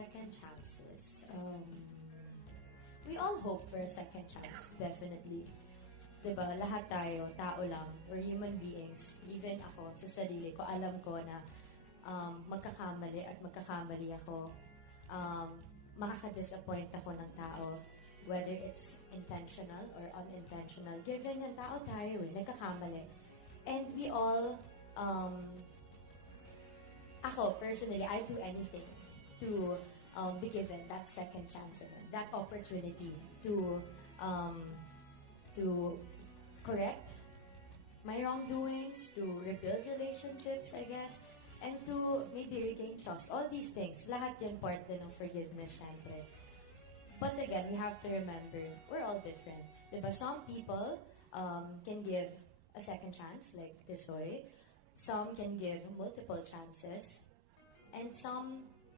second chances. We all hope for a second chance, definitely. Diba, lahat tayo, tao lang, we're human beings. Even ako, sa sarili ko, alam ko na magkakamali at magkakamali ako. Makaka-disappoint ako ng tao, whether it's intentional or unintentional. Given yung tao tayo, nagkakamali. And we all, ako, personally, I do anything to be given that second chance, that opportunity to correct my wrongdoings, to rebuild relationships, I guess, and to maybe regain trust. All these things, lahat yun part din ng forgiveness, syempre. But again, we have to remember, we're all different. Diba? Some people can give a second chance, like Tisoy. Some can give multiple chances. And some